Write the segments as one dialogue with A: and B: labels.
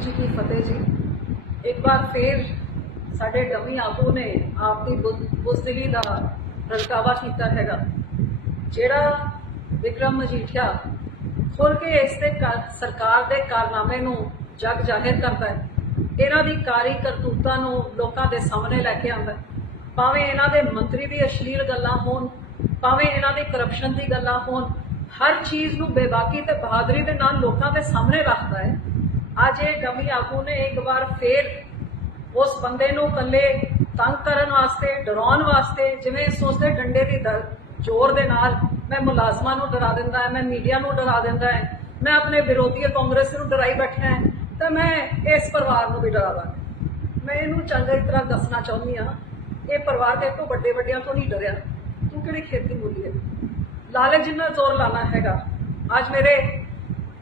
A: ਵਾਹਿਗੁਰੂ ਜੀ ਕੀ ਫਤਿਹ ਜੀ ਇੱਕ ਵਾਰ ਫੇਰ ਸਾਡੇ ਡਮੀ ਆਪੂ ਨੇ ਆਪਦੀ ਬੁਜ਼ਦਿਲੀ ਦਾ ਪ੍ਰਗਟਾਵਾ ਕੀਤਾ ਹੈਗਾ ਜਿਹੜਾ ਵਿਕਰਮ ਮਜੀਠਿਆ ਖੁੱਲ ਕੇ ਇਸ ਤੇ ਸਰਕਾਰ ਦੇ ਕਾਰਨਾਮੇ ਨੂੰ ਜਗ ਜਾਹਿਰ ਕਰਦਾ ਹੈ ਇਹਨਾਂ ਦੀ ਕਾਰੀ ਕਰਤੂਤਾ ਨੂੰ ਲੋਕਾਂ ਦੇ ਸਾਹਮਣੇ ਲੈ ਕੇ ਆਉਂਦਾ ਭਾਵੇਂ ਇਹਨਾਂ ਦੇ ਮੰਤਰੀ ਦੀ ਅਸ਼ਲੀਲ ਗੱਲਾਂ ਹੋਣ ਭਾਵੇਂ ਇਹਨਾਂ ਦੀ ਕਰਪਸ਼ਨ ਦੀ ਗੱਲਾਂ ਹੋਣ ਹਰ ਚੀਜ਼ ਨੂੰ ਬੇਬਾਕੀ ਤੇ ਬਹਾਦਰੀ ਦੇ ਨਾਲ ਲੋਕਾਂ ਦੇ ਸਾਹਮਣੇ ਰੱਖਦਾ ਹੈ ਅੱਜ ਇਹ ਗਮੀ ਆਪੂ ਨੇ ਇੱਕ ਵਾਰ ਫੇਰ ਉਸ ਬੰਦੇ ਨੂੰ ਕੱਲੇ ਤੰਗ ਕਰਨ ਵਾਸਤੇ ਡਰਾਉਣ ਵਾਸਤੇ ਜਿਵੇਂ ਸੋਚਦੇ ਡੰਡੇ ਦੀ ਜ਼ੋਰ ਦੇ ਨਾਲ ਮੈਂ ਮੁਲਾਜ਼ਮਾਂ ਨੂੰ ਡਰਾ ਦਿੰਦਾ ਹੈ ਮੈਂ ਮੀਡੀਆ ਨੂੰ ਡਰਾ ਦਿੰਦਾ ਹੈ ਮੈਂ ਆਪਣੇ ਵਿਰੋਧੀ ਕਾਂਗਰਸ ਨੂੰ ਡਰਾਈ ਬੈਠਾ ਹੈ ਤਾਂ ਮੈਂ ਇਸ ਪਰਿਵਾਰ ਨੂੰ ਵੀ ਡਰਾਵਾ ਮੈਂ ਇਹਨੂੰ ਚੰਗੇ ਤਰ੍ਹਾਂ ਦੱਸਣਾ ਚਾਹੁੰਦੀ ਆ ਇਹ ਪਰਿਵਾਰ ਦੇ ਤੋਂ ਵੱਡੇ ਵੱਡਿਆਂ ਤੋਂ ਨਹੀਂ ਡਰਿਆ ਤੂੰ ਕਿਹੜੀ ਖੇਤੀ ਮੁੱਲੀ ਹੈ ਲਾਲਚ ਜਿੰਨਾ ਜ਼ੋਰ ਲਾਣਾ ਹੈਗਾ ਅੱਜ ਮੇਰੇ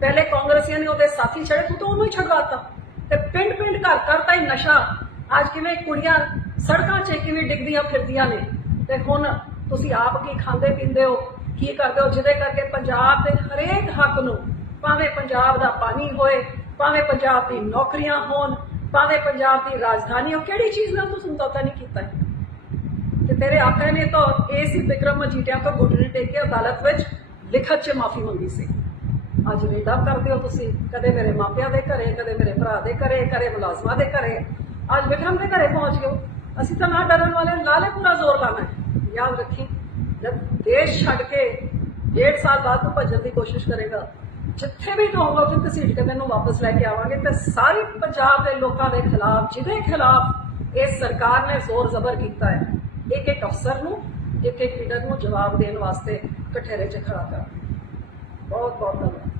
A: ਪਹਿਲੇ ਕਾਂਗਰਸੀਆਂ ਨੇ ਉਹਦੇ ਸਾਥੀ ਛੜੇ ਤੂੰ ਤਾਂ ਉਹਨੂੰ ਹੀ ਛਡਵਾਤਾ ਤੇ ਪਿੰਡ ਪਿੰਡ ਘਰ ਘਰ ਤਾਂ ਹੀ ਨਸ਼ਾ ਅੱਜ ਕਿਵੇਂ ਕੁੜੀਆਂ ਸੜਕਾਂ 'ਚ ਕਿਵੇਂ ਡਿੱਗਦੀਆਂ ਫਿਰਦੀਆਂ ਨੇ ਤੇ ਹੁਣ ਤੁਸੀਂ ਆਪ ਕੀ ਖਾਂਦੇ ਪੀਂਦੇ ਹੋ ਕੀ ਕਰਦੇ ਹੋ ਜਿਹਦੇ ਕਰਕੇ ਪੰਜਾਬ ਦੇ ਹਰੇਕ ਹੱਕ ਨੂੰ ਭਾਵੇਂ ਪੰਜਾਬ ਦਾ ਪਾਣੀ ਹੋਏ ਭਾਵੇਂ ਪੰਜਾਬ ਦੀ ਨੌਕਰੀਆਂ ਹੋਣ ਭਾਵੇਂ ਪੰਜਾਬ ਦੀ ਰਾਜਧਾਨੀ ਹੋ ਕਿਹੜੀ ਚੀਜ਼ ਨਾਲ ਤੂੰ ਸਮਝੌਤਾ ਨਹੀਂ ਕੀਤਾ ਤੇ ਤੇਰੇ ਆਪਾਂ ਨੇ ਤਾਂ ਏਸੀ ਵਿਕਰਮ ਮਜੀਟਿਆਂ ਤੋਂ ਗੁੱਟ ਨੇ ਟੇਕ ਕੇ ਅਦਾਲਤ ਵਿੱਚ ਲਿਖਤ 'ਚ ਮਾਫੀ ਮੰਗੀ ਸੀ ਅੱਜ ਰੇਡਾ ਕਰਦੇ ਹੋ ਤੁਸੀਂ ਕਦੇ ਮੇਰੇ ਮਾਪਿਆਂ ਦੇ ਘਰੇ ਕਦੇ ਮੇਰੇ ਭਰਾ ਦੇ ਘਰੇ ਕਰੇ ਮੁਲਾਜ਼ਮਾਂ ਦੇ ਘਰੇ ਅੱਜ ਵਿਕਰਮ ਦੇ ਘਰੇ ਪਹੁੰਚ ਗਏ ਅਸੀਂ ਤਾਂ ਨਾ ਡਰਨ ਵਾਲੇ ਲਾਲੇ ਪੂਰਾ ਜ਼ੋਰ ਲਾਣਾ ਹੈ ਯਾਦ ਰੱਖੀ ਜਦ ਦੇਸ਼ ਛੱਡ ਕੇ 1.5 ਸਾਲ ਬਾਅਦ ਤੂੰ ਭੱਜਣ ਦੀ ਕੋਸ਼ਿਸ਼ ਕਰੇਗਾ ਜਿੱਥੇ ਵੀ ਤੂੰ ਹੋਗਾ ਉੱਥੇ ਤਸੀਲ ਕੇ ਮੈਨੂੰ ਵਾਪਸ ਲੈ ਕੇ ਆਵਾਂਗੇ ਤੇ ਸਾਰੀ ਪੰਜਾਬ ਦੇ ਲੋਕਾਂ ਦੇ ਖਿਲਾਫ ਜਿਹਦੇ ਖਿਲਾਫ ਇਸ ਸਰਕਾਰ ਨੇ ਜ਼ੋਰ ਜ਼ਬਰ ਕੀਤਾ ਹੈ ਇੱਕ ਇੱਕ ਅਫਸਰ ਨੂੰ ਇੱਕ ਇੱਕ ਲੀਡਰ ਨੂੰ ਜਵਾਬ ਦੇਣ ਵਾਸਤੇ ਕਠੇਰੇ 'ਚ ਖੜਾ ਕਰ 我搞的。